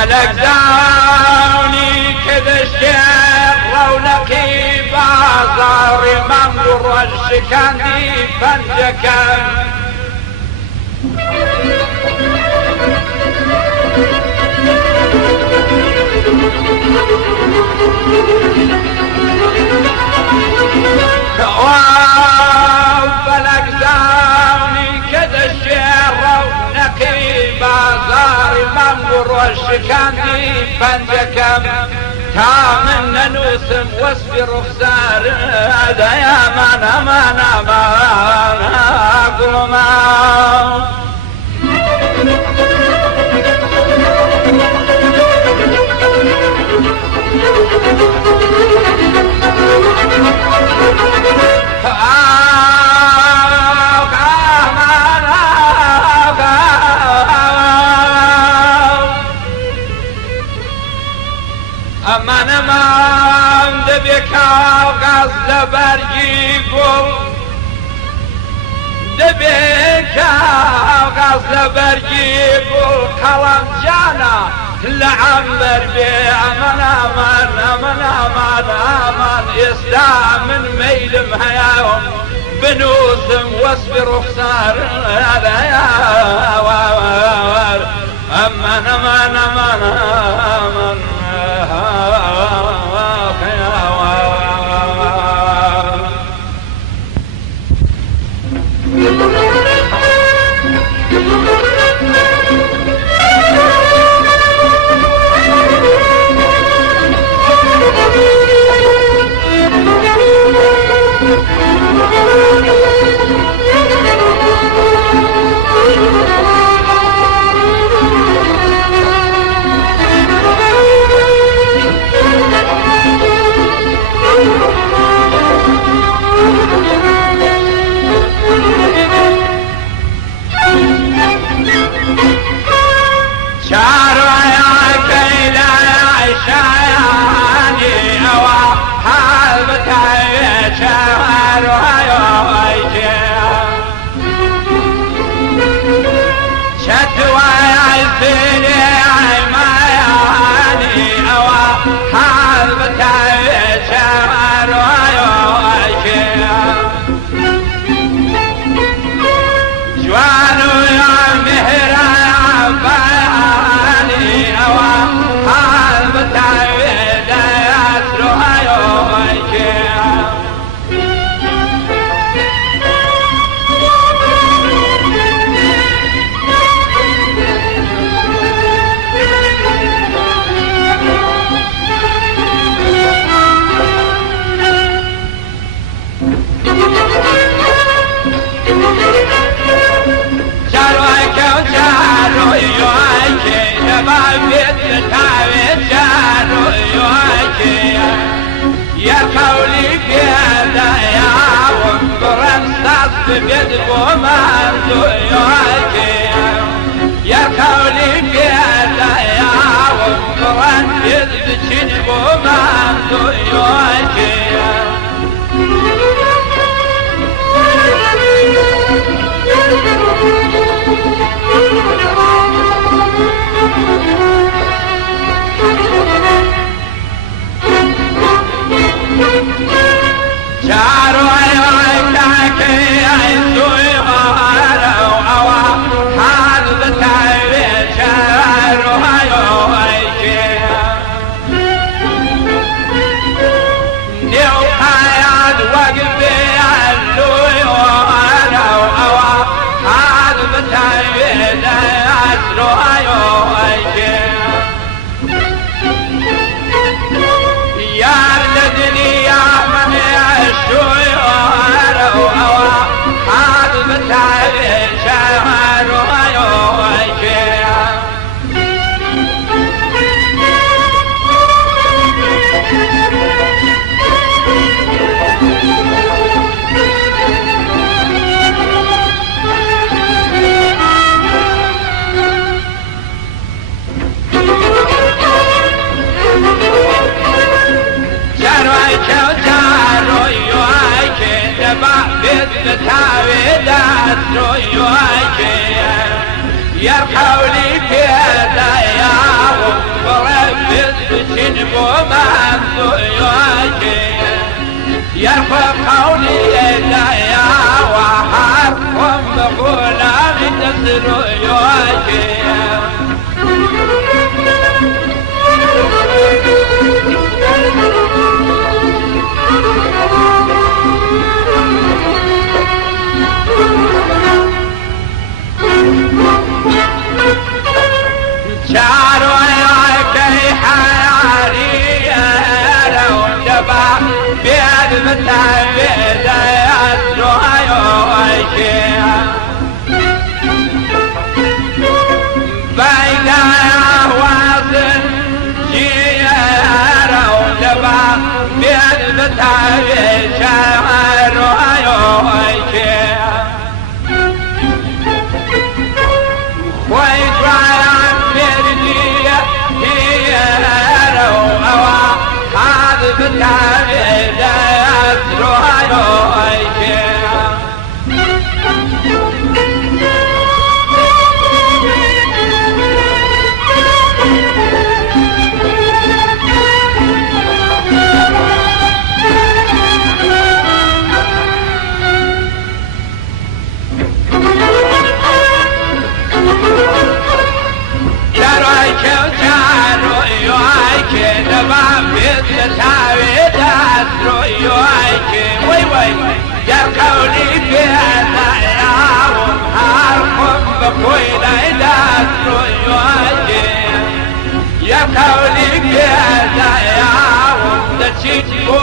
فلك داوني كذا الشيخ رونقي بازار منظر الشكاندي فنجكم فلك داوني كذا الشيخ رونقي بازار منظر الشكاندي فنجكم تامن نوسم واصبر خسار هذا يا من امان امان اقول ما امان امان دبيك غزل برجي قول دبيك غزل برجي قول قلم جانا لعمر بي امان امان امان امان امان يستعمل ميل مهياهم بنوسم واصبر خسار هذا يا وار امان امان امان امان يا قولي بيدا يا ومبر انصاص بيد بومان دوياكي يا قولي بيدا يا ومبر بيد بچين بومان دوياكي شارو ايوه كاكي عيسوي غارو اوا حال بتاوي شارو ايوه ايكي نيو حياد وقبي علوي غارو اوا حال بتاوي شارو ايوه ايكي يا لدني يا من يعشوي وارو اوا حاد بتعبي شهر ويوكي بتاوي داترو يواكي يا قولي كذا يا ومن ضيوكي يرفع قولي يدايا وحركم بغلام تسريوكي شعروا يعكي حياري لو دبع بيد متعبد يسروا يعكي بين وزن جيروا دبع بيد متعبد شعروا يعكي بالتعبيد يسروا يعكي تعبيد يسروا يعكي وي وي يا قولي بهذا يا ومهاركم بكويلة يسروا يعكي يا قولي بهذا يا ومتشيكو